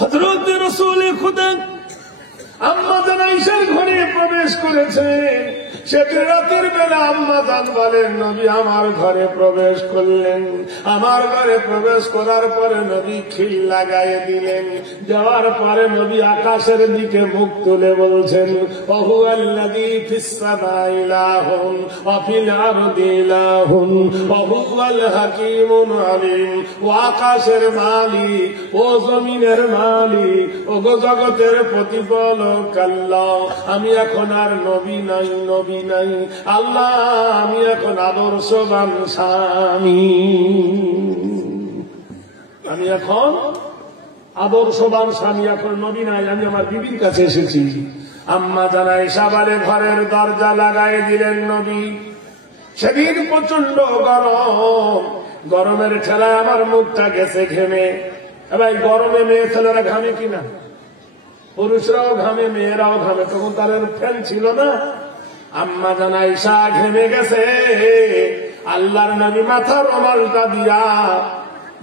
হযরত রাসূল খুদা আম্মা জান আয়েশার ঘরে প্রবেশ করেছে। সেদিন রাতের বেলা আম্মা জান বলেন, নবী আমার ঘরে প্রবেশ করলেন। আমার ঘরে প্রবেশ করার পরে নবী খিল লাগাইয়ে দিলেন। যাওয়ার পরে নবী আকাশের দিকে মুখ তুলে বলছেন, ওহু আল্লাযী ফিস সামাই ইলাহুন ওয়া ফিল আরদি ইলাহুন ওয়া হুয়াল হাকীমুল আলীম। ও আকাশের মালিক, ও জমিনের মালিক, ও জগতের প্রতিপালক আল্লাহ, আমি এখন আর নবী নাই, নবী নাই আল্লাহ, আমি এখন আদর্শবান স্বামী, আমি এখন আদর্শবান স্বামী, এখন নবী নাই, আমি আমার বিবির কাছে এসেছি। আম্মা জান আয়েশা বলে ঘরের দরজা লাগাই দিলেন নবী। সেদিন প্রচন্ড গরম, গরমের ঠেলায় আমার মুখটা গেছে ঘেমে। ভাই গরমে মেয়ে ছেলেরা ঘামে কিনা? পুরুষরাও ঘামে, মেয়েরাও ঘামে, তখন তাদের ফ্যান ছিল না। আম্মা জান আয়েশা ঘেমে গেছে। আল্লাহর নবী মাথার রুমালটা দিয়া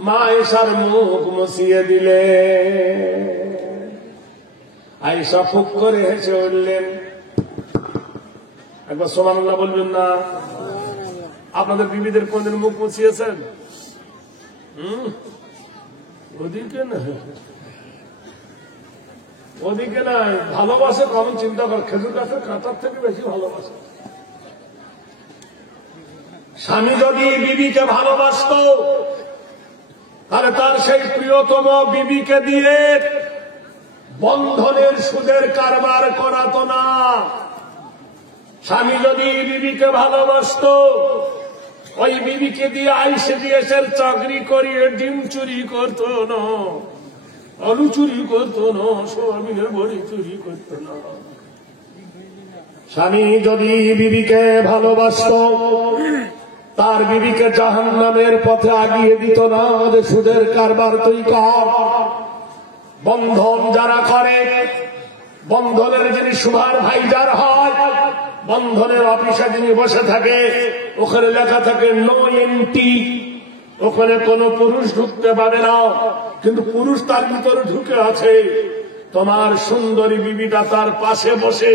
মা আয়েশার মুখ মুছিয়ে দিলে। আয়েশা ফুক করে হেসে উঠলেন। একবার সুবহানাল্লাহ বলবেন না? আপনাদের বিবিদের কোনদিন মুখ মুছিয়েছেন? ওদিকে না, ওদিকে নাই, ভালোবাসে কখন চিন্তা কর, খেজুর গাছের কাঁটার থেকে বেশি ভালোবাসে। স্বামী যদি বিবিকে ভালোবাসত তাহলে তার সেই প্রিয়তম বিবিকে দিয়ে বন্ধনের সুদের কারবার করাতো না। স্বামী যদি বিবিকে ভালোবাসত ওই বিবিকে দিয়ে আইসিডিএসের চাকরি করিয়ে ডিম চুরি করত না, আলু চুরি করত না, সোয়াবিনের বড়ি চুরি করত না। স্বামী যদি বিবিকে ভালোবাসত তার বিবিকে জাহান্নামের পথে আগিয়ে দিত না, যে সুদের কারবার তুই কর। বন্ধন যারা করে, বন্ধনের যিনি সুপারভাইজার হয়, বন্ধনের অফিসে যিনি বসে থাকে, ওখানে লেখা থাকে নো এন্ট্রি, ওখানে কোন পুরুষ ঢুকতে পারে না, কিন্তু পুরুষ তার ভিতরে ঢুকে আছে। তোমার সুন্দরী বিবিটা তার পাশে বসে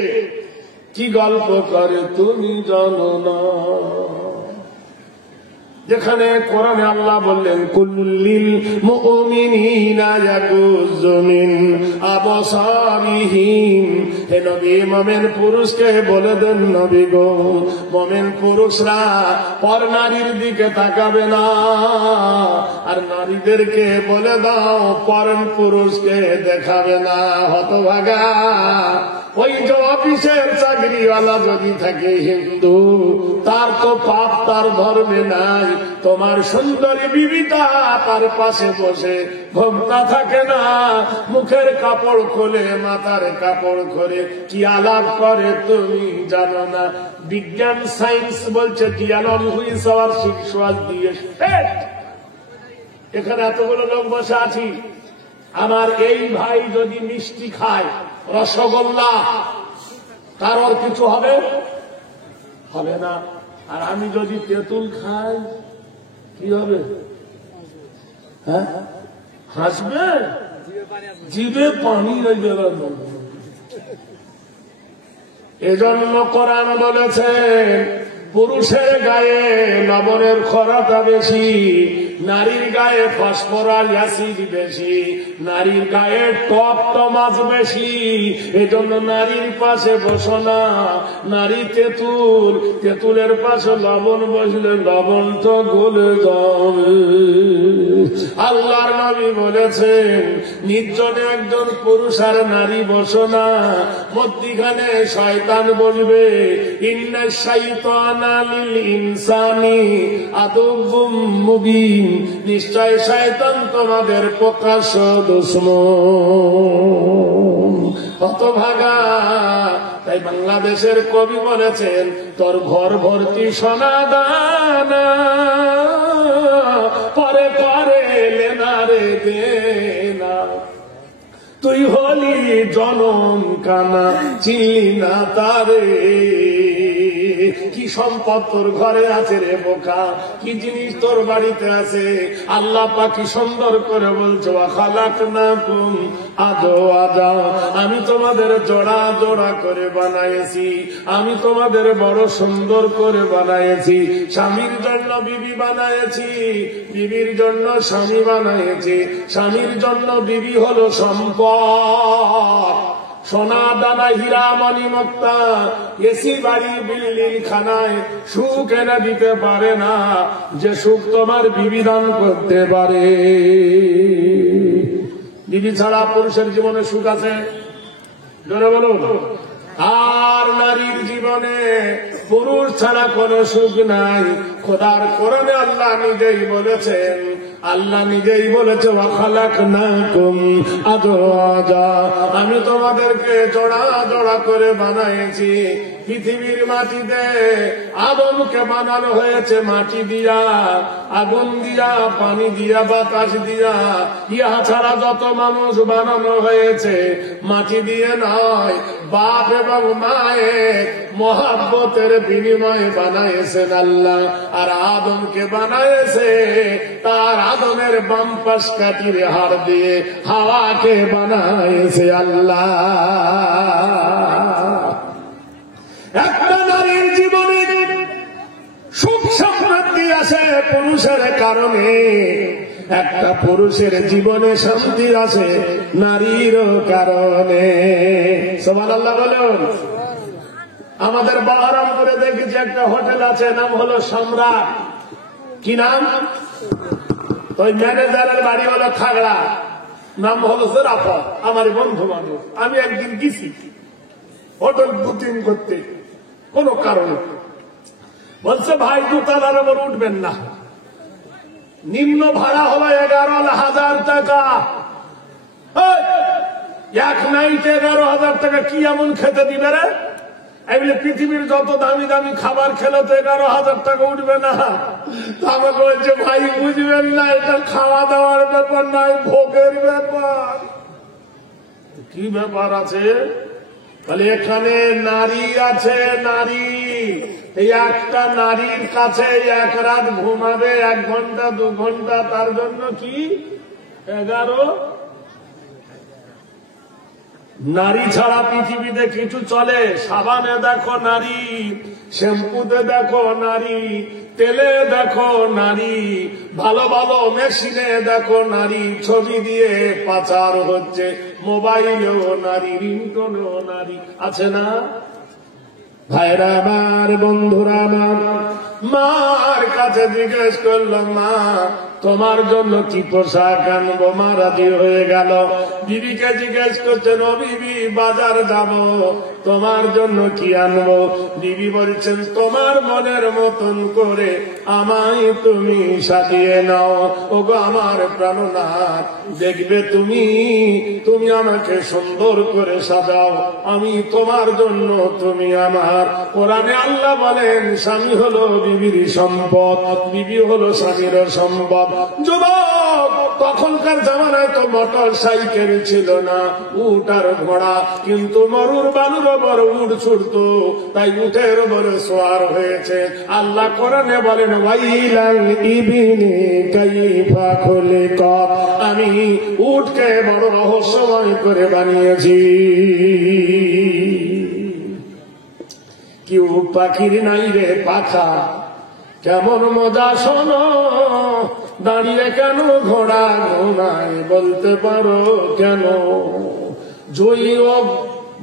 কি গল্প করে তুমি জানো না। যেখানে কোরআনে আল্লাহ বললেন কুল্লিল মুমিনিনা ইয়াগুযু মিন আবসারিহিম, হে নবী মুমিন পুরুষকে বলে দেন, নবী গো মুমিন পুরুষরা পর নারীর দিকে তাকাবে না, আর নারীদেরকে বলে দাও পরন পুরুষকে দেখাবে না। হতভাগা ওই যে অফিসের চাকরিওয়ালা যদি থাকে হিন্দু, তার তো পাপ তার ধর্মে নাই। তোমার সুন্দরী বিবিটা তার পাশে বসে ঘোমটা থাকে না, মুখের কাপড় খোলে, মাথার কাপড় খোলে, কি আলাপ করে তুমি জানো না। বিজ্ঞান সায়েন্স বলছে ডিয়ার অলওয়েজ আওয়ার সেক্সুয়াল দিয়ে। এখানে এতগুলো লোক বসে আছি, আমার এই ভাই যদি মিষ্টি খায়, রসগোল্লা, তার আর কিছু হবে? হবে না। আর আমি যদি তেঁতুল খাই কি হবে? হ্যাঁ, হাসবে, জিভে পানি হয়ে যাবে। এজন্য কোরআন বলেছে পুরুষের গায়ে লবণের খরাটা বেশি, নারীর গায়ে ফসফরাস অ্যাসিড বেশি, নারীর গায়ে টপটমাজ বেশি। এজন্য নারীর পাশে বসো না, নারী তেঁতুল, তেঁতুলের পাশে লবণ বসলে লবণ তো গলে যাবে। আল্লাহর নবী বলেছেন নির্জনে একজন পুরুষ আর নারী বসো না, মধ্যিখানে শয়তান বলবে ইন্না শাইতানা লিল ইনসানি আদুউম মুবিন, নিশ্চয় শয়তান তোমাদের প্রকাশ্য দুশমন। হতভাগা। তাই বাংলাদেশের কবি বলেছেন তোর ঘর ভর্তি সোনা দানা, পরে পরে লেনা রে দেনা, তুই হলি জনম কানা চিনি না তারে। কি সম্পদ তোর ঘরে আছে রে বোকা, কি জিনিস তোর বাড়িতে আছে? আল্লাহ পাক কি সুন্দর করে বলছে, ওয়া খালাকনাকুম আজওয়াজা, আমি তোমাদের জোড়া জোড়া করে বানাইছি, আমি তোমাদের বড় সুন্দর করে বানাইছি। স্বামীর জন্য বিবি বানাইছি, বিবির জন্য স্বামী বানাইছি, স্বামীর জন্য বিবি হলো সম্পদ, সোনা দানা হীরা মণি মুক্তা, এসি বাড়ি বিল্ডিং খানায় সুখ এনে দিতে পারে না যে সুখ তোমার বিবি দান করতে পারে। বিবি ছাড়া পুরুষের জীবনে সুখ আছে? জোরে বলুন। আর নারীর জীবনে পুরুষ ছাড়া কোনো সুখ নাই। খোদার কোরআনে আল্লাহ নিজেই বলেছেন, আল্লাহ নিজেই বলেছে, ওয়া খালাকনাকুম আজওয়াজা, আমি তোমাদেরকে জোড়া জোড়া করে বানাইছি। পৃথিবীর মাটিতে আদমকে বানানো হয়েছে মাটি দিয়া, আগুন দিয়া, পানি দিয়া, বাতাস দিয়া। ইহা ছাড়া যত মানুষ বানানো হয়েছে মাটি দিয়ে নয়, বাপ এবং মায়ের মহাব্বতের বিনিময়ে বানাইছেন আল্লাহ। আর আদমকে বানাইছে তার আদমের বাম পাশ কাটির হাড় দিয়ে, হাওয়াকে বানাইছে আল্লাহ। একটা নারীর জীবনে সুখ সমৃদ্ধি আসে পুরুষের কারণে, একটা পুরুষের জীবনে শান্তি আছে নারীর কারণে। সুবহানাল্লাহ বলুন। আমাদের বহরমপুরে দেখেছি একটা হোটেল আছে, নাম হলো সম্রাট। কি নাম? ওই ম্যানেজারের বাড়ি হলো খাগড়া, নাম হলো জেরাফত, আমার বন্ধু মানুষ। আমি একদিন গেছি হোটেল বুকিং করতে, কোন কারণে বলছে ভাই দোতলার উপর উঠবেন না, নিম্ন ভাড়া হলো 11,000 টাকা। এক নাইটে 11,000 টাকা কি এমন খেতে দিবে রে? এগুলো পৃথিবীর যত দামি দামি খাবার খেলে তো 11,000 টাকা উঠবে না। আমাকে বলছে ভাই বুঝবেন না, এটা খাওয়া দাওয়ার ব্যাপার নয়, ভোগের ব্যাপার। কি ব্যাপার আছে? তাহলে এখানে নারী আছে, নারী। এই একটা নারীর কাছে এক রাত ঘুমাবে 1 ঘন্টা 2 ঘন্টা, তার জন্য কি 11। নারী ছাড়া পৃথিবীতে কিছু চলে? সাবানে দেখো নারী, শ্যাম্পুতে দেখো নারী, তেলে দেখো নারী, ভালো ভালো মেশিনে দেখো নারী, ছবি দিয়ে পাচার হচ্ছে, মোবাইলেও নারী, রিংটোনেও নারী, আছে না? ভাইরা আমার, বন্ধুরা আমার, মার কাছে জিজ্ঞেস করলো, মা তোমার জন্য কি পোশাক আনবো? মা রাজি হয়ে গেল। বিবিকে জিজ্ঞেস করছেন, ও বিবি বাজার যাব, তোমার জন্য কি আনবো? বিবি বলছেন, তোমার মনের মতন করে আমায় তুমি সাজিয়ে নাও। ওগো আমার প্রাণনাথ, দেখবে তুমি আমাকে সুন্দর করে সাজাও, আমি তোমার জন্য, তুমি আমার। কোরআনে আল্লাহ বলেন, স্বামী হলো বিবির সম্পদ, বিবি হলো স্বামীর সম্পদ। যুবক, তখনকার জামানায় তো মোটর সাইকেল ছিল না, উট আর ঘোড়া, কিন্তু মরুর বালুর ওপর উট ছুটত, তাই উটের উপরে সোয়ার হয়েছে। আল্লাহ কোরআনে বলেন, ওয়াইলাল ইবিনি কাইফা খুলিকা, আমি উটকে বড় রহস্যময় করে বানিয়েছি। কেউ পাখির নাই রে পাখা, কেমন মজা শোনো, দাঁড়িয়ে কেন ঘোড়া ঘুমায়, বলতে পারো কেন? জয়ী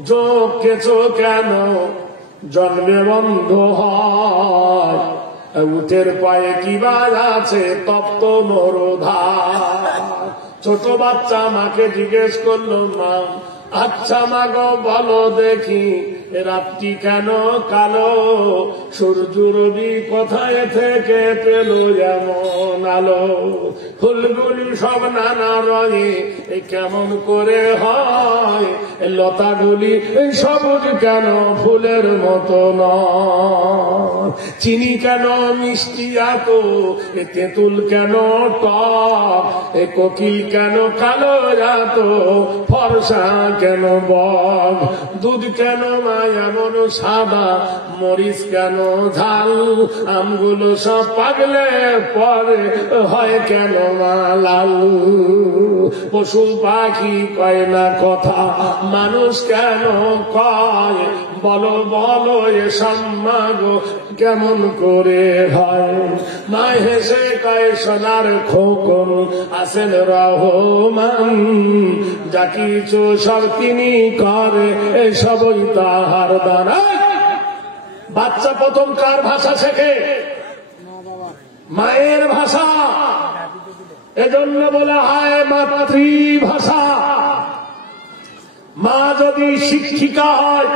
যোগ কেছো কেন জন্মে বন্ধ হয়, উটের পায়ে কি বাজ আছে তপ্ত মরুধার। ছোট বাচ্চা মাকে জিজ্ঞেস করলো, মা আচ্ছা মা গো বলো দেখি, রাত্রি কেন কালো, সূর্য রবি কোথায় থেকে পেল এমন আলো, ফুলগুলি সব নানা রঙে কেমন করে হয়, লতাগুলি সবুজ কেন ফুলের মতো নয়, চিনি কেন মিষ্টি এত, তেঁতুল কেন টক, কোকিল কেন কালো এত, ফর্সা কেন বক, দুধ কেন এমন সাদা, মরিচ কেন ঝাল, আমগুলো সব পাগলে পরে হয় কেন লাল। পশু পাখি কয় না কথা, মানুষ কেন কয়, বলো বলো এ সম্মাগো কেমন করে হয়। মা হেসে কয় সোনার খোকন আছেন রহমান, যা কিছু সব তিনি করে সবই তাহার দান। বাচ্চা প্রথম কার ভাষা শেখে? মায়ের ভাষা। এজন্য বলা হয় মাতৃভাষা। মা যদি শিক্ষিকা হয়,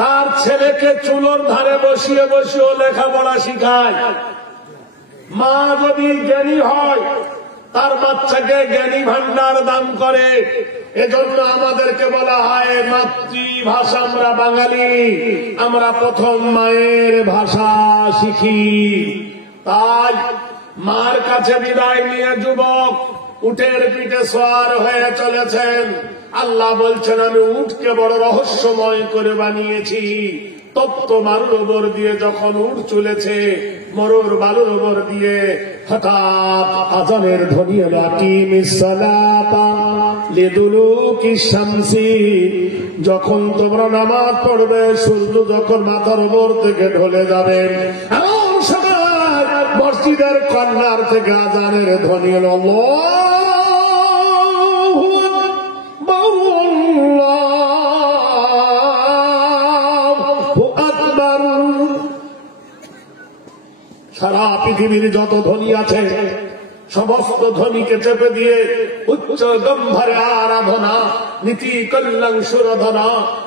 তার ছেলেকে চুলোর ধারে বসিয়ে বসিয়ে লেখাপড়া শিখায়। মা যদি জ্ঞানী হয়, তার বাচ্চাকে জ্ঞানী ভান্ডার দান করে। এজন্য আমাদেরকে বলা হয় মাতৃভাষা। আমরা বাঙালি, আমরা প্রথম মায়ের ভাষা শিখি। তাই মার কাছে বিদায় নিয়ে যুবক উটের পিঠে সওয়ার হয়ে চলেছেন। আল্লাহ বলছেন, আমি উটকে বড় রহস্যময় করে বানিয়েছি। তপ্ত বালুর ওপর দিয়ে যখন উট চলেছে, মরুর বালুর ওপর দিয়ে হঠাৎ আযানের ধ্বনি এলো, আকিমিস সালাতা লিদুলুকি শামসি। যখন তোমরা নামাজ পড়বে, সূর্য যখন মাথার উপর থেকে ঢলে যাবে, এমন সময় মসজিদের কর্নার থেকে আযানের ধ্বনি এলো, আল্লাহু আকবার। সারা পৃথিবীর যত ধ্বনি আছে, সমস্ত ধ্বনিকে চেপে দিয়ে উচ্চ গম্ভীর আরাধনা, নীতি কল্যাণ সুরধনা,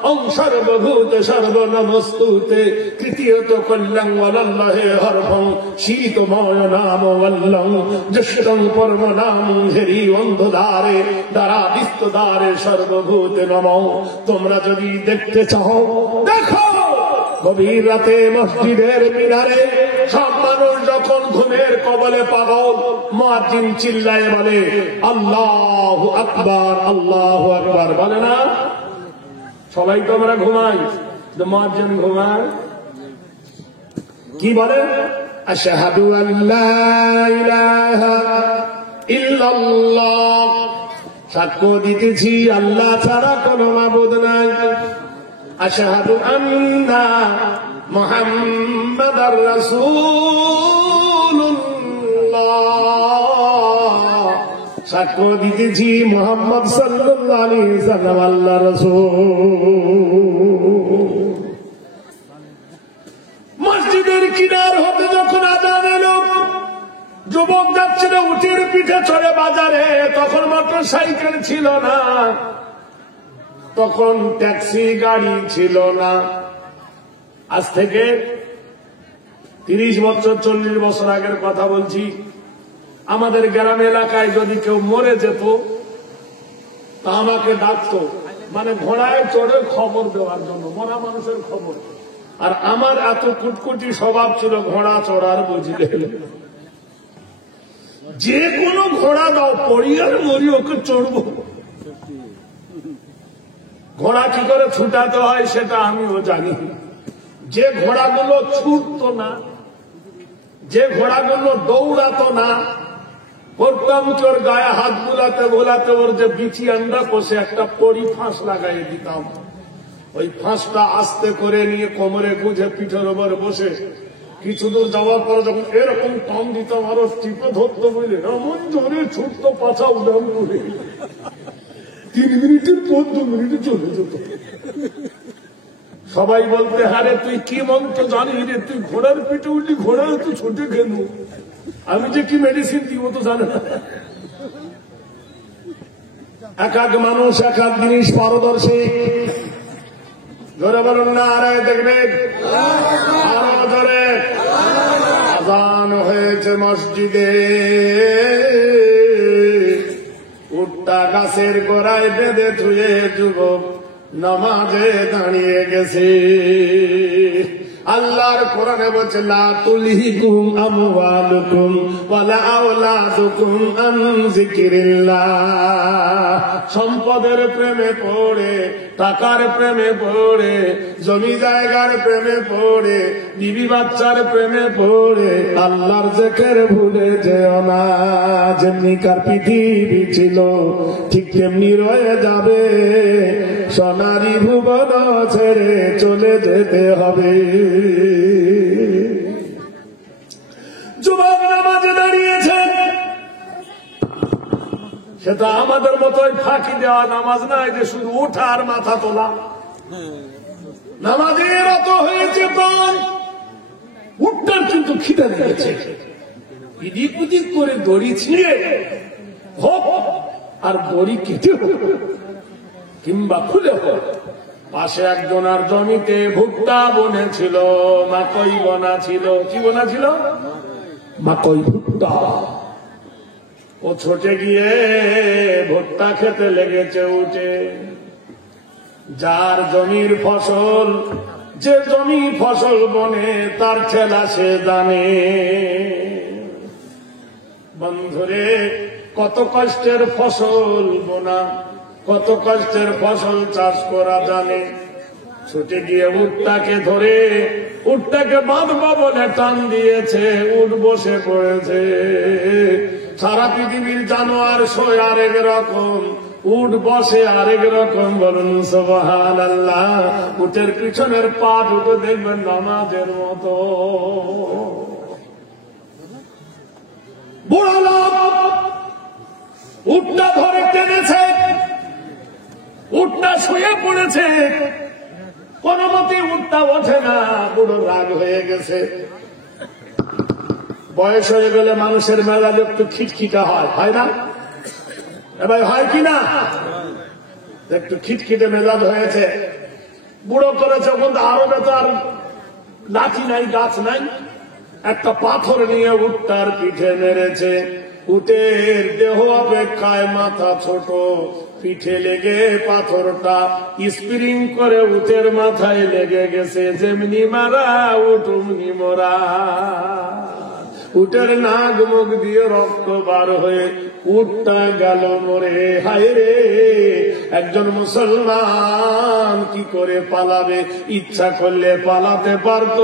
ওং সর্বভূত সর্বনমস্তুতে, তৃতীয়ত কল্যাণ ওয়ালাল্লাহে হরফং, শীতময় নাম ওয়াল্লং, জ্যেষ্ঠং পরম নাম হেরি অন্ধদারে দ্বারা বিস্তদারে সর্বভূতে নমঃ। তোমরা যদি দেখতে চাও, দেখো গভীর রাতে মসজিদের মিনারে সব মানুষ যখন ঘুমের কবলে পাগল, মুয়াজ্জিন চিল্লায় বলে আল্লাহু আকবার, আল্লাহু আকবার বলে না? সবাই তো আমরা ঘুমাই, মুয়াজ্জিন ঘুমায়, কি বলে? আশহাদু আল্লা ইলাহা ইল্লাল্লাহ, সাক্ষ্য দিতেছি আল্লাহ ছাড়া কোনো মাবুদ নাই। আশহাদু আন্না মুহাম্মাদার রাসূলুল্লাহ, সাক্ষ্য দিতেছি মুহাম্মদ সাল্লাল্লাহু আলাইহি ওয়াসাল্লাম আল্লাহর রাসূল। মসজিদের কিনার হতে যখন আযান এলো, যুবক যাচ্ছিল উটের পিঠে চড়ে বাজারে। তখন মোটর সাইকেল ছিল না, তখন ট্যাক্সি গাড়ি ছিল না। আজ থেকে 30 বছর 40 বছর আগের কথা বলছি। আমাদের গ্রাম এলাকায় যদি কেউ মরে যেত, তা আমাকে ডাকতো, মানে ঘোড়ায় চড়ে খবর দেওয়ার জন্য, মরা মানুষের খবর। আর আমার এত কুটকুটি স্বভাব ছিল ঘোড়া চড়ার, বুঝলে, যে কোনো ঘোড়া দাও, পড়িয়ার মরি ওকে চড়বো। ঘোড়া কি করে ছুটাতে হয় সেটা আমিও জানি। যে ঘোড়াগুলো ছুটতো না, যে ঘোড়াগুলো দৌড়াতো না, করতাম কি ওর গায়ে হাত বুলাতে বোলাতে ওর যে বিচি আন্ডা কষে একটা পড়ি ফাঁস লাগাই দিতাম। ওই ফাঁসটা আস্তে করে নিয়ে কোমরে গুঁজে পিঠের ওপর বসে কিছু দূর যাওয়ার পরে যখন এরকম টান দিতাম, আরো টিপে ধরতো, বুঝলে, এমন জোরে ছুটতো, পাছা উদাম করে 3 মিনিটের পর 2 মিনিটে চলে যেত। সবাই বলতে, হারে তুই কি মন্ত্র জানিস রে, তুই ঘোড়ার পিঠে উঠলি, ঘোড়া তো ছুটে গেল, আমি যে কি মেডিসিন দিব তো জানে না। এক এক মানুষ এক এক জিনিস পারদর্শী। জোরে বলুন না, আরে দেখবেন আরো জোরে। আযান হয়েছে মসজিদে, উটটা গাছের গোড়ায় বেঁধে ধুয়ে যুবক নামাজে দাঁড়িয়ে গেছে। আল্লাহর কোরআনে বলছে, লা তুলহিকুম আমওয়ালুকুম ওয়ালা আওলাদুকুম আন যিকরিল্লাহ। সম্পদের প্রেমে পড়ে, টাকার প্রেমে পড়ে, জমি জায়গার প্রেমে পড়ে, বিবি বাচ্চার প্রেমে পড়ে আল্লাহর জিকির ভুলে যেও না। যেমনিকার পৃথিবী ছিল ঠিক তেমনি রয়ে যাবে, সোনারি ভুবন ছেড়ে চলে যেতে হবে। যুবক নামাজে দাঁড়িয়েছেন, সেটা আমাদের মতোই ফাঁকি দেওয়া নামাজ নাই যে শুধু উঠা আর মাথা তোলা। নামাজের অত হয়েছে তাই উঠটার কিন্তু খিদে লেগেছে, ইদিক উদিক করে দড়ি ছিঁড়ে হোক আর দড়ি কেটে হোক কিংবা খুলে হোক। পাশে একজনের জমিতে ভুট্টা বনে ছিল, মাকই বোনা ছিল। কি বোনা ছিল? মাকই, ভুট্টা। ও ছোটে গিয়ে ভুট্টা খেতে লেগেছে উঠে। যার জমির ফসল, যে জমি ফসল বনে তার ঠেলা সে জানে। বন্ধুরে, কত কষ্টের ফসল বোনা, কত কষ্টের ফসল চাষ করা জানে। ছুটে গিয়ে উটটাকে ধরে, উটটাকে বাঁধবো বলে টান দিয়েছে, উট বসে পড়েছে। সারা পৃথিবীর জানোয়ার শোয় আরেক রকম, উট বসে আরেক রকম। বলুন সুবহানাল্লাহ। উটের পিছনের পা দুটো দেখবেন নামাজের মতো। বুড়ো লোক উটটা ধরে টেনেছে, উটটা শুয়ে পড়েছে, কোন মতে উটটা ওঠে না। বুড়ো রাগ হয়ে গেছে। বয়স হয়ে গেলে মানুষের মেজাজ একটু খিটখিটা হয়, হয় না? এবার হয় কিনা? একটু খিটখিটে মেজাজ হয়েছে। বুড়ো করেছে, ওখান আরবে তো আর লাঠি নাই, গাছ নাই। একটা পাথর নিয়ে উটটার পিঠে মেরেছে। উটের দেহ অপেক্ষায় মাথা ছোট, পিঠে লেগে পাথরটা স্প্রিং করে উটের মাথায় লেগে গেছে। যেমনি মারা উঠুমনি মরা। উটের নাক মুখ দিয়ে রক্ত বার হয়ে উটটা গেল মরে। হায় রে, একজন মুসলমান কি করে পালাবে? ইচ্ছা করলে পালাতে পারত,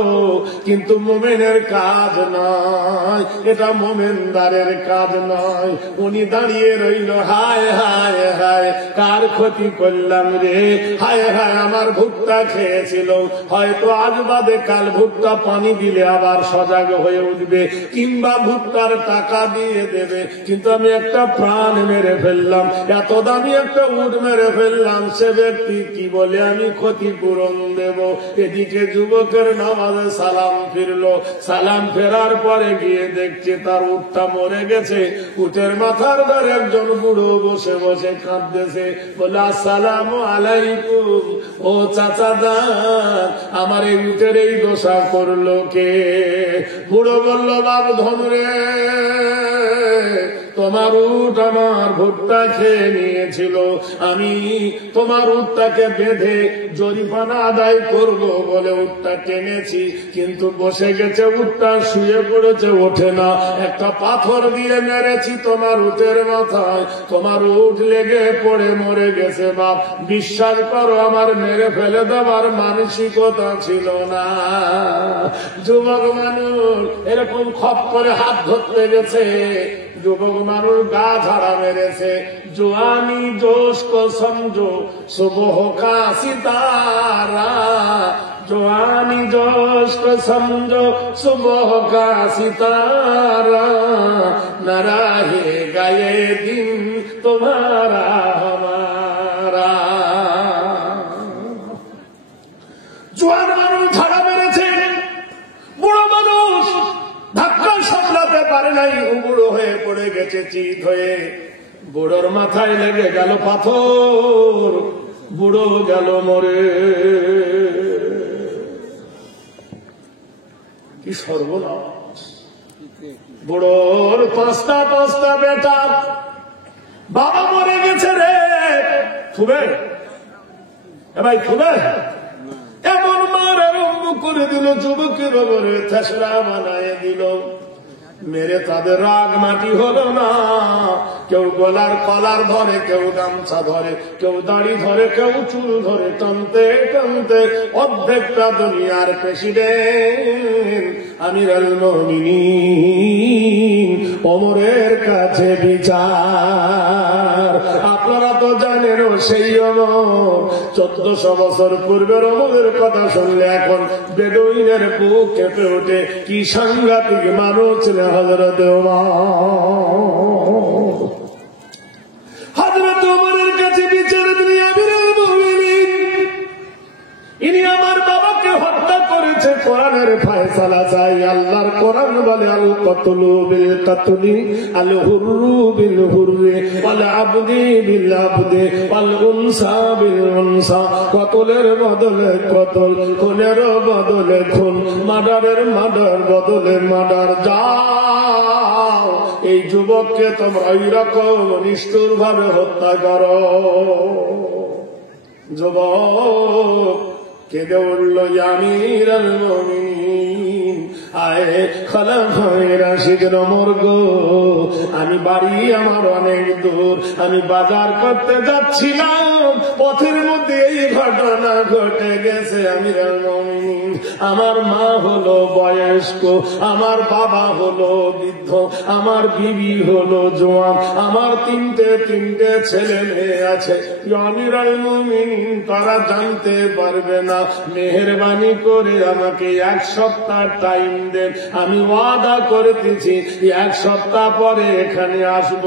কিন্তু মোমেনের কাজ নয়, এটা মোমেনদারের কাজ নয়। উনি দাঁড়িয়ে রইল, হায় হায় হায়, কার ক্ষতি করলাম রে? হায় হায়, আমার ভুট্টা খেয়েছিল, হয়তো আজ বাদে কাল ভুট্টা পানি দিলে আবার সজাগ হয়ে উঠবে, কিংবা ভুট্টার টাকা দিয়ে দেবে, কিন্তু আমি একটা প্রাণ মেরে ফেললাম, এত দামি একটা উট মেরে ফেললাম। সে ব্যক্তি কি বলে আমি ক্ষতিপূরণ দেব? এদিকে যুবকের নামাজে সালাম ফিরলো। সালাম ফেরার পরে গিয়ে দেখছে তার উটটা মরে গেছে। উটের মাথার ধরে একজন বুড়ো বসে বসে কাঁদতেছে, বলে আসসালামু আলাইকুম, ও চাচা দান, আমার এই উটের এই দশা করলো কে? বুড়ো বলল, বাপ ধনুরে, তোমার উট আমার ভুট্টা খেয়ে নিয়েছিল, আমি তোমার উটটাকে বেঁধে জরিমানা আদায় করব বলে উটটা টেনেছি, কিন্তু বসে গেছে উটটা, শুয়ে পড়েছে, ওঠে না। একটা পাথর দিয়ে মেরেছি তোমার উটের মাথায়, তোমার উট লেগে পড়ে মরে গেছে। বাপ, বিশ্বাস করো আমার মেরে ফেলে দেবার মানসিকতা ছিল না। যুবক মানুষ এরকম খপ করে হাত ধরতে গেছে, যুবক মানুষ গা ঝাড়া মেরেছে। জোয়ানি জোশ কো সমঝো সুবহ কা সিতারা, জোয়ানি জোশ কো সমঝো সুবহ কা সিতারা, না रहेगा ये दिन तुम्हारा हमारा। জোয়ান মানুষ ঝাড়া মেরেছে, বুড়ো মানুষ ধাক্কা সামলাতে পারে নাই, বুড়ো হয়ে পড়ে গেছে চিত হয়ে। বুড়োর মাথায় লেগে গেল পাথর, বুড়ো গেল মরে। কি সর্বনাশ! বুড়োর পাঁচটা বেটা, বাবা মরে গেছে রে, খুবে ভাই, খুবে এমন মার আরম্ভ করে দিল, যুবকের ওপরে থেসরা বানায় দিল। মেরে তাদের রাগ মাটি হলো না। কেউ গলার কলার ধরে, কেউ গামছা ধরে, কেউ দাড়ি ধরে, কেউ চুল ধরে, টানতে টানতে অর্ধেকটা দুনিয়ার প্রেসিডেন্ট আমিরুল মুমিনিন ওমরের কাছে বিচার। আপনারা তো জানেন সেই ওমর 1400 বছর পূর্বের ওমরের কথা শুনলে এখন বেদুইনের বুক কেঁপে ওঠে। কি সাংঘাতিক মানুষ ছিলেন হযরত ওমর। হযরত ওমরের কাছে বিচার দিলেন আমিরুল মুমিনিন, ইনি আমার বাবাকে হত্যা করেছে, কোরআনের ফয়সালা চাই। আল্লাহর কোরআন বলে আল কতলু বিল কতলি, আল হুররু বিল হুররি, ওয়াল আবদি বিল আবদি, ওয়াল উনসা বিল উনসা। কতলের বদলে কতল, খুনের বদলে খুন, মার্ডারের মার্ডার বদলে মার্ডার। যাও এই যুবককে তোমরা এইরকম নিষ্ঠুর ভাবে হত্যা করো। যুবক কেঁদে উঠল আমিরুল মুমিনিন, আয়ে খলিফায়ে রাশিদ ওমর গো, আমি বাড়ি আমার অনেক দূর, আমি বাজার করতে যাচ্ছিলাম, পথের মধ্যে এই ঘটনা ঘটে গেছে। আমিরুল মুমিনিন, আমার মা হলো বয়স্ক, আমার বাবা হলো বৃদ্ধ, আমার বিবি হলো জোয়ান, আমার তিনটে ছেলে মেয়ে আছে। আমিরুল মুমিনিন, তারা জানতে পারবে না, মেহেরবানি করে আমাকে 1 সপ্তাহ টাইম দেন। আমি ওয়াদা করতেছি 1 সপ্তাহ পরে এখানে আসব,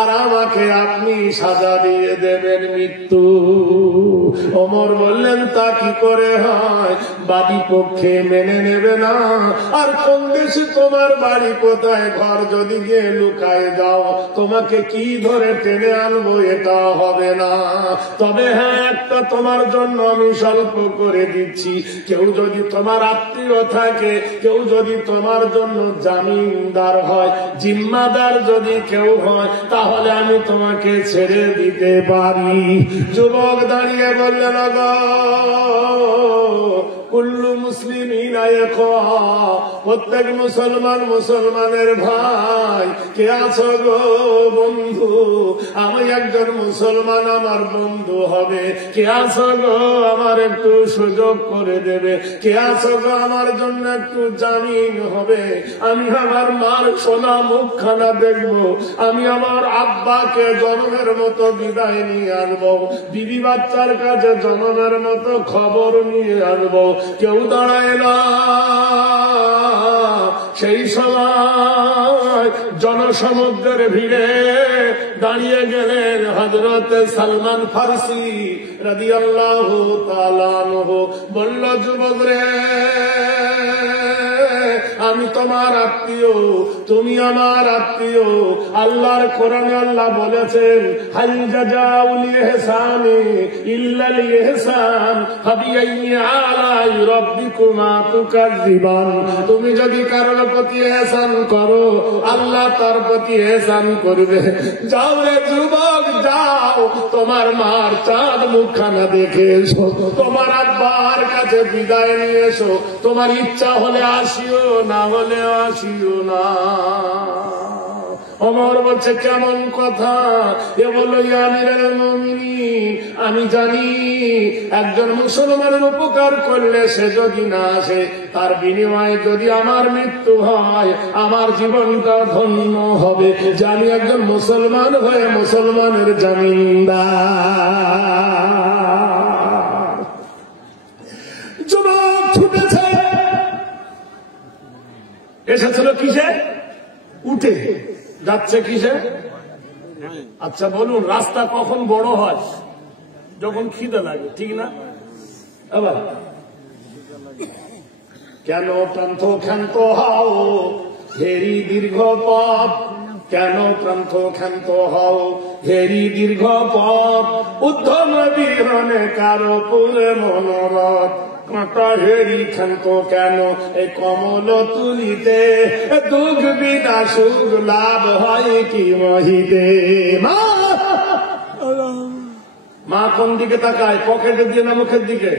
আর আমাকে আপনি সাজা দিয়ে দেবেন মৃত্যু। ওমর বললেন, তা কি করে হয়? বাদী পক্ষে মেনে নেবে না। আর কোন দেশে তোমার বাড়ি কোথায়, ঘর যদি গিয়ে লুকায় যাও, তোমাকে কি ধরে টেনে আনবো এটা হবে না। তবে হ্যাঁ, একটা তোমার জন্য আমি স্বল্প করে দিচ্ছি, কেউ যদি তোমার আত্মীয় থাকে, কেউ যদি তোমার জন্য জামিনদার হয়, জিম্মাদার যদি কেউ হয়, তাহলে আমি তোমাকে ছেড়ে দিতে পারি। যুবক দাঁড়িয়ে বললেন, কুল্লু মুসলিমিন ইখওয়া, প্রত্যেক মুসলমান মুসলমানের ভাই। কে আছো গো বন্ধু? আমি একজন মুসলমান, আমার বন্ধু হবে। কে আছো গো, আমার একটু সুযোগ করে দেবে? কে আছো গো, আমার জন্য একটু জামিন হবে? আমি আমার মার সোনা মুখখানা দেখবো, আমি আমার আব্বাকে জন্মের মতো বিদায় নিয়ে আনবো, বিবি বাচ্চার কাছে জন্মের মতো খবর নিয়ে আনবো। কেউ দাঁড়ায় না। সেই সময় জনসমুদ্রের ভিড়ে দাঁড়িয়ে গেলেন হযরত সালমান ফারসি রাদিয়াল্লাহু তাআলা আনহু। বলল, যুবক রে, আমি তোমার আত্মীয়, তুমি আমার আত্মীয়। আল্লাহর কোরআনে আল্লাহ বলেছেন, হাল জাযাউল ইহসানি ইল্লাল ইহসান ফাবিআইয়ি আলাই রাব্বিকুমা তুকাযযিবান। তুমি যদি কারোর প্রতি ইহসান করো, আল্লাহ তার প্রতি ইহসান করবে। যাও রে যুবক, যাও, তোমার মার চাঁদ মুখখানা দেখে এসো, তোমার আব্বার কাছে বিদায় নিয়ে এসো। তোমার ইচ্ছা হলে আসিও, না হলে আসিও না। ওমর বলছে, কেমন কথা? এ বলল, আমিরুল মুমিনিন, আমি জানি একজন মুসলমানের উপকার করলে সে যদি না আসে, তার বিনিময়ে যদি আমার মৃত্যু হয়, আমার জীবনটা ধন্য হবে। যে আমি একজন মুসলমান হয়ে মুসলমানের জামিনদার। যুবক ছুটেছে, এসেছিল কিসে? উঠে। যাচ্ছে কিসে? আচ্ছা বলুন, রাস্তা কখন বড় হয়? যখন খিদে লাগে, ঠিক না? আবার কেন ক্লান্ত ক্ষান্ত হও হেরি দীর্ঘ পথ, কেন ক্লান্ত ক্ষান্ত হও হেরি দীর্ঘ পথ, উদ্ধম বিহনে কারো পুরে মনোরথ। কাঁটা হেরি ক্ষান্ত কেন এই কমল তুলিতে, দুঃখ বিনা সুখ লাভ হয় কি মহিতে। মা কোন দিকে তাকায়? পকেটের দিয়ে না মুখের দিকে?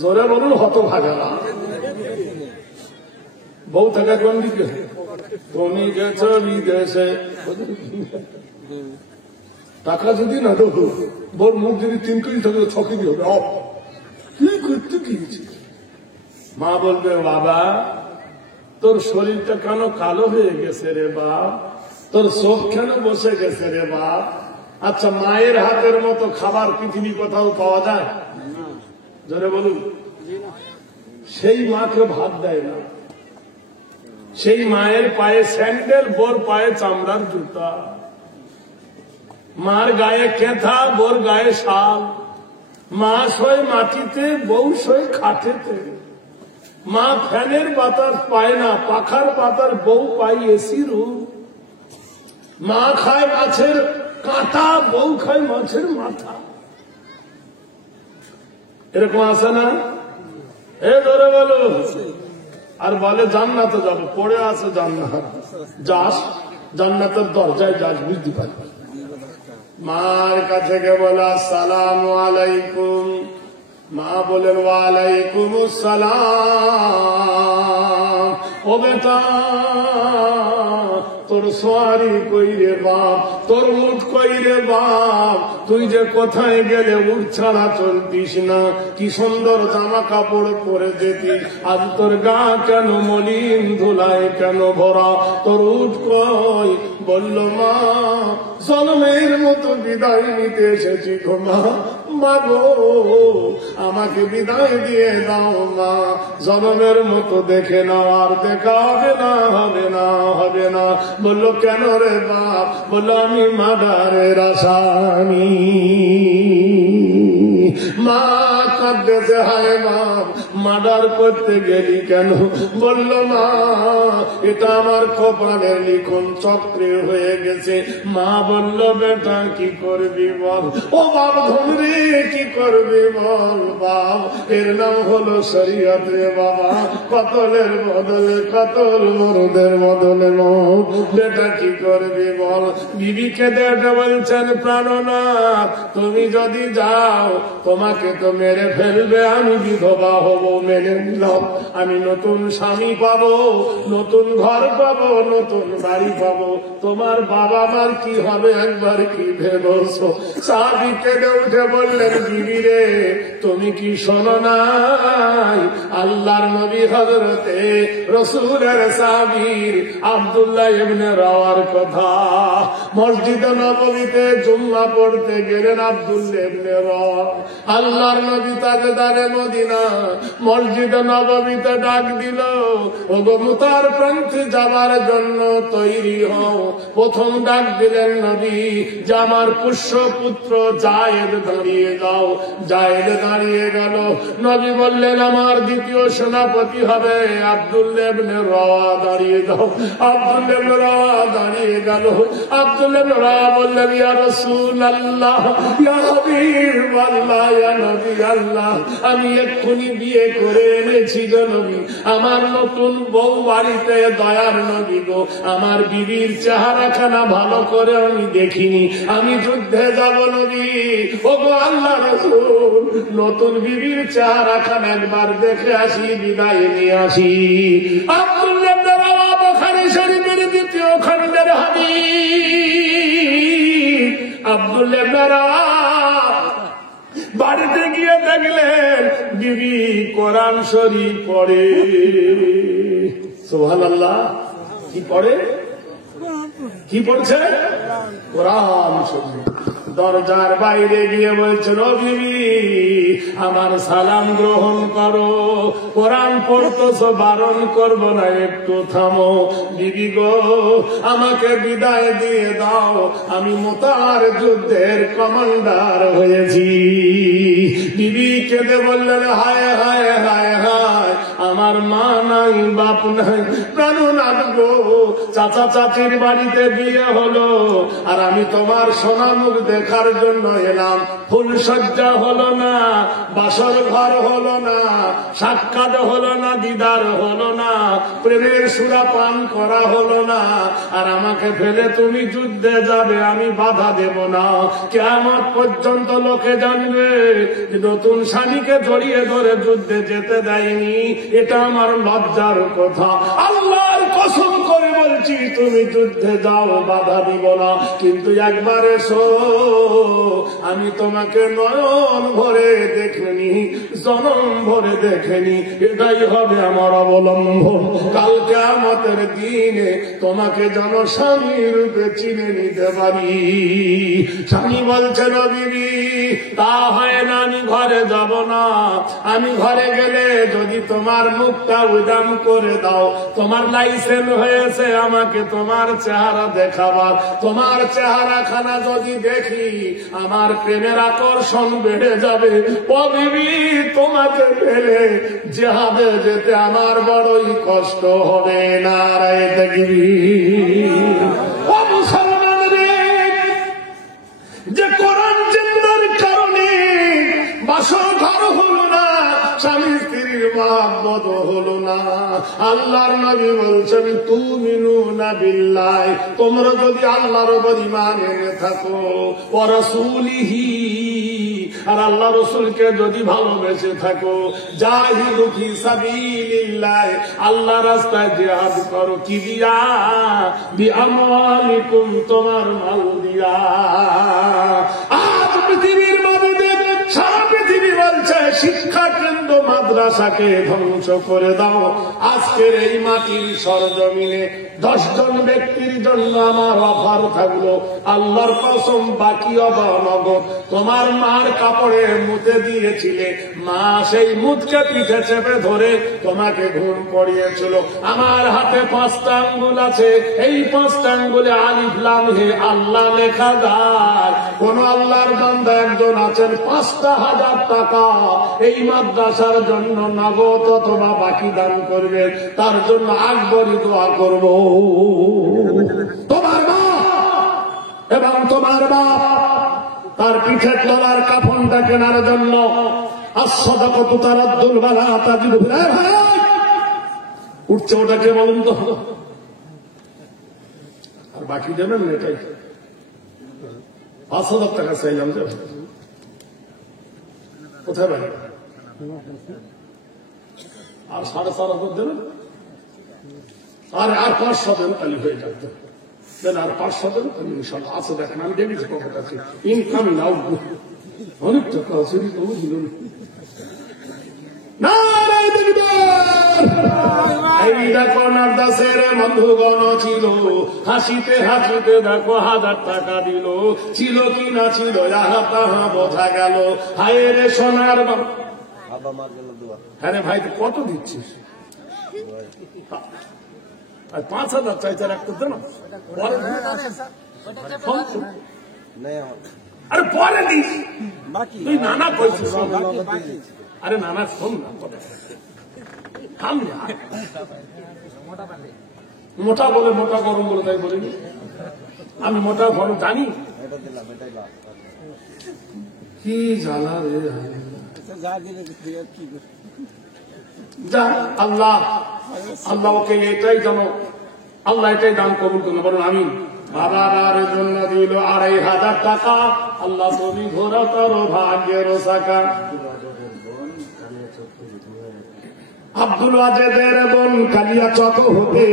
জোরে বলুন, হতভাগা। বউ তাকায় কোন দিকে? তুমি গেছো বিদেশে, টাকা যদি না দেবো বোর মুখ যদি 3 কেজি থাকে 6 কেজি হবে। কি করতে গিয়েছি? মা বলবে বাবা তোর শরীরটা কেন কালো হয়ে গেছে রে বাপ, তোর চোখ কেন বসে গেছে রে বাপ? আচ্ছা মায়ের হাতের মতো খাবার পৃথিবী কোথাও পাওয়া যায়? জোরে বলুন। সেই মাকে ভাত দেয় না, সেই মায়ের পায়ে স্যান্ডেল, বোর পায়ে চামড়ার জুতা, মার গায়ে কেথা, বোর গায়ে শাল, মা শোয় মাটিতে, বউ শোয় খাটেতে, মা ফ্যানের বাতাস পায় না, পাখার বাতাস, বউ পায় এসি রুম, মা খায় মাছের কাঁটা, বউ খায় মাছের মাথা। এরকম আছে না? এ ধরে বলো। আর বলে জান্নাতে যাবো, পড়ে আছে জান্নাত, যাস জান্নাতের দরজায় যাস, বুঝতে পারবি। মার কাছে গে বলে আসসালামু আলাইকুম, মা বলেন ওয়ালাইকুম আসসালাম। ও বেটা তোর সোয়ারি কই রে বাপ, তোর উঠ কই রে বাপ, তুই যে কোথায় গেলে উঠ ছাড়া চলতিস না, কি সুন্দর জামা কাপড় পরে যেতিস, আজ তোর গা কেন মলিন, ধুলায় কেন ভরা, তোর উঠ কই? বলল মা জন্মের মতো বিদায় নিতে এসেছি গো মা, মা গো আমাকে বিদায় দিয়ে দাও মা, জন্মের মতো দেখে নাও, আর দেখা হবে না, হবে না, হবে না। বললো কেন রে বাপ? বললো আমি মার্ডারের আসামি। মা কাঁদতেছে, হায় বাপ মার্ডার করতে গেলি কেন? বলল মা এটা আমার কপালের লিখন চক্রে হয়ে গেছে। মা বলল বেটা কি করবি বল? ও বাপ ধনরে কি করবি বল? বাপ এর নাম হলো শরীয়ত রে বাবা, কতলের বদলে কতল, মরদের বদলে মত। বেটা কি করবি বল? বিবিকে দেখে বলছেন প্রাণনাথ তুমি যদি যাও তোমাকে তো মেরে ফেলবে, আমি বিধবা হব, মেনে নিলাম। আমি নতুন স্বামী পাবো, নতুন ঘর পাবো, নতুন বাড়ি পাবো, তোমার বাবা মার কি হবে একবার কি ভেবেছো? সাহাবী কেঁদে উঠে বললেন বিবি রে তুমি কি শোনো নাই আল্লাহর নবী হযরতে রাসূলের সাহাবীর আব্দুল্লাহ ইবনে রাওয়ার কথা? মসজিদে নববীতে জুম্মা পড়তে গেলেন আব্দুল্লাহ ইবনে রাওয়া, আল্লাহর নবী তাজদারে মদিনা মসজিদে নববীতে ডাক দিল, ওগো মুতার পন্থী যাবার জন্য তৈরি হও। প্রথম ডাক দিলেন নবী যে আমার পুষ্য পুত্র জায়েদ দাঁড়িয়ে যাও। জায়েদ দাঁড়িয়ে গেল। নবী বললেন আমার দ্বিতীয় সেনাপতি হবে আব্দুল্লাহ ইবনে রাওয়া, দাঁড়িয়ে যাও। আব্দুল্লাহ ইবনে রাওয়া দাঁড়িয়ে গেল। আব্দুল্লাহ ইবনে রাওয়া বললেন ইয়া রাসূলুল্লাহ, ইয়া হাবিবাল্লাহ, ইয়া নবী আল্লাহ, আমি এক্ষুনি বিয়ে করে এনেছি গো নবী, আমার নতুন বউ বাড়িতে। দয়ার নবী গো আমার বিবির চেহারাখানা ভালো করে আমি দেখিনি, আমি যুদ্ধে যাব নবী। ও গো আল্লাহ রাসূল নতুন বিবির চেহারাখানা একবার দেখে আসি, বিদায় নিয়ে আসি। আব্দুল্লাহ ইবনে রাওয়া বুখারী শরীফের দ্বিতীয় খণ্ডের হাদীস। আব্দুল্লাহ ইবনে রাওয়া বাড়িতে গিয়ে দেখলেন বিবি কোরআন শরীফ পড়ে। সুবহানাল্লাহ। কি পড়ে? কি পড়ছে? কোরআন শরীফ। দরজার বাইরে গিয়ে বলছেন ও বিবি আমার সালাম গ্রহণ করো, কোরআন পড়তেছো বারণ করবো না, একটু থামো। বিবি গো আমাকে বিদায় দিয়ে দাও, আমি মুতার যুদ্ধের কমান্ডার হয়েছি। বিবি কেঁদে বললেন হায় হায় হায় হায়, আমার মা নাই, বাপ নাই, প্রাণনাথ গো চাচা চাচির বাড়িতে বিয়ে হলো, আর আমি তোমার সোনা মুখ দেখার জন্য এলাম। ফুল সজ্জা হলো না, বাসর ঘর হলো না, সাক্ষাৎ হলো না, দিদার হলো না, প্রেমের সুরা পান করা হলো না, আর আমাকে ফেলে তুমি যুদ্ধে যাবে, আমি বাধা দেব না। কিয়ামত পর্যন্ত লোকে জানবে নতুন স্বামীকে জড়িয়ে ধরে যুদ্ধে যেতে দেয়নি, এটা আমার লজ্জার কথা। আল্লাহর কসম করে বলছি বলেছি তুমি যুদ্ধে যাও, বাধা দিব না, কিন্তু একবার এসো, আমি তোমাকে নয়ন ভরে দেখেনি, জনম ভরে দেখেনি, এটাই হবে আমার অবলম্বন। কাল কিয়ামতের দিনে তোমাকে যেন স্বামী রূপে চিনে নিতে পারি। স্বামী বলছে নবী তা হয় না, আমি ঘরে যাব না। আমি ঘরে গেলে যদি তোমার মুখটা উদাম করে দাও, তোমার লাইসেন্স হয়েছে আমাকে তোমার চেহারা দেখাবার, তোমার চেহারা খানা যদি দেখি আমার প্রেমের আকর্ষণ বেড়ে যাবে। ও বিবি, তোমাকে পেলে জিহাদে যেতে আমার বড়ই কষ্ট হবে। নারায়ে তাকবীর। ও মুসলমান রে, যে কোরআন জিন্দার কারণে বাসঘর হলো না, স্বামী স্ত্রীর মহব্বত হলো না, আল্লাহর নবী বলছেন তুমিনুনা বিল্লাহ, তোমরা যদি আল্লাহর উপর ঈমান এনে থাকো, ওয়া রাসূলিহি, আর আল্লাহ রসুলকে যদি ভালোবেসে থাকো, জাহিদু ফি সাবিলিল্লাহ, আল্লাহ রাস্তায় জিহাদ করো, কি দিয়া? বিআমওয়ালিকুম, তোমার মাল দিয়া। আজ পৃথিবীর মানুষ, সারা পৃথিবী বলছে শিক্ষা কেন্দ্র মাদ্রাসাকে ধ্বংস করে দাও। আজকের এই মাটির সরজমিনে 10 জন ব্যক্তির জন্য আমার অফার থাকলো, আল্লাহর কসম বাকি অবা নগদ। তোমার মার কাপড়ে মুতে দিয়েছিলে, মা সেই মুতকে পিঠে চেপে ধরে তোমাকে ঘুম পড়িয়েছিল। আমার হাতে 5টা আঙ্গুল আছে, এই 5টা আঙ্গুলে আলিফ লাম হে আল্লাহ লেখা যায়। কোন আল্লাহর বান্দা একজন আছেন 5,000 টাকা এই মাদ্রাসার জন্য নগদ অথবা বাকি দান করবেন, তার জন্য আকবরী দোয়া করব। তোমার মা এবং তোমার বাপ তার পিঠের তলার কাফনটা কেনার জন্য আসসাদাকাতু তারাদ্দুল বালা তাজিদু উঠছে, ওটাকে বলুন তো, আর বাকি দেবেন না। এটাই 5,000 টাকা চাইলাম, যে কোথায় বাড়ি? আর 4,500 দেবেন, আর 500 দেন, তাহলে হয়ে যাবে। দেন আর 500 দেন, তাহলে ইনশাল্লাহ আছে। দেখেন আমি দেখেছি কখন আছে ইনকাম নাও, অনেক টাকা আছে, এই দেখো নার্দাসের বন্ধুগণ ছিল, হাসিতে হাসিতে দেখো 1000 টাকা দিল, ছিল কি না ছিল আহা তাহা বোঝা গেল। হায় রে সোনার হ্যাঁ রে ভাই, কত দিচ্ছিস? 5,000 চাইতে রাখতে দে না, আরে পরে দিস, তুই নানা কইছিস। আরে নানা শোন না, মোটা বলে মোটা গরম বলে তাই বলিনি, আমি মোটা গরম জানি। কি জ্বালা রে, যা আল্লাহ, আল্লাহ ওকে এটাই জানো, আল্লাহ এটাই দান কবুল করলো, বলুন আমিন। বাবার জন্য দিল 2,500 টাকা, আল্লাহ তুমি ঘোরা করো ভাগ্যের চাকা। আব্দুল ওয়াজেদের বোন কালিয়া চক হতে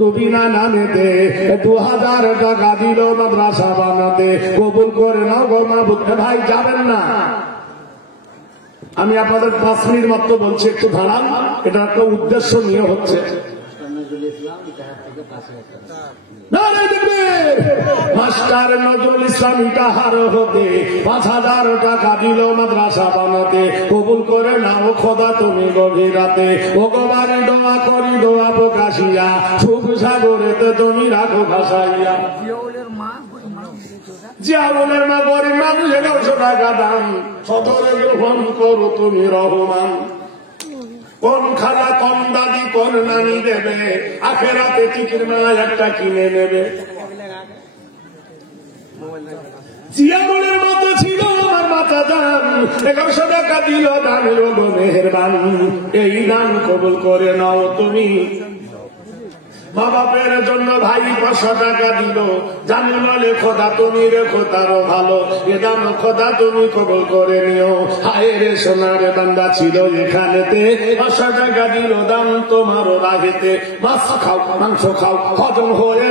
রুবিনা নামেতে 2,000 টাকা দিল মাদ্রাসা বানাতে, কবুল করে নাও গো মাহবুব। ভাই যাবেন না, আমি আপনাদের 5 মিনিট মাত্র বলছি, একটু দাঁড়ান, এটা একটা উদ্দেশ্য নিয়ে হচ্ছে। মাস্টার নজরুল ইসলাম ইটাহার হতে 5,000 টাকা দিল মাদ্রাসা বানাতে, কবুল করে নাও খোদা তুমি গভীর রাতে। ও গোবারে দোয়া করি দোয়া প্রকাশিয়া, সুখ সাগরেতে তুমি রাখো ভাসাইয়া। জিয়াউলের মা গরিব মানুষ 1,100 টাকা দাম, সদরে গ্রহণ করো তুমি রহমান। কোন খালা কোন দাদি কোন নানি দেবে, আখেরাতে টিকির মেলা একটা কিনে নেবে। জিয়াউলের মতো ছিল আমার মাতা দান, 1,100 টাকা দিল দান মেহেরবান, এই দান কবুল করে নাও তুমি। মা বাপের জন্য ভাই 500 টাকা দিল, জানি বলে খোদা তুমি রেখো তারও ভালো, এ দাম খোদা তুমি কবুল করে নিও। হায় রে সোনার বান্দা ছিল এখানেতে, 500 টাকা দিল, দাম তোমারও রাগেতে। মাছ খাও মাংস খাও হজম হয়ে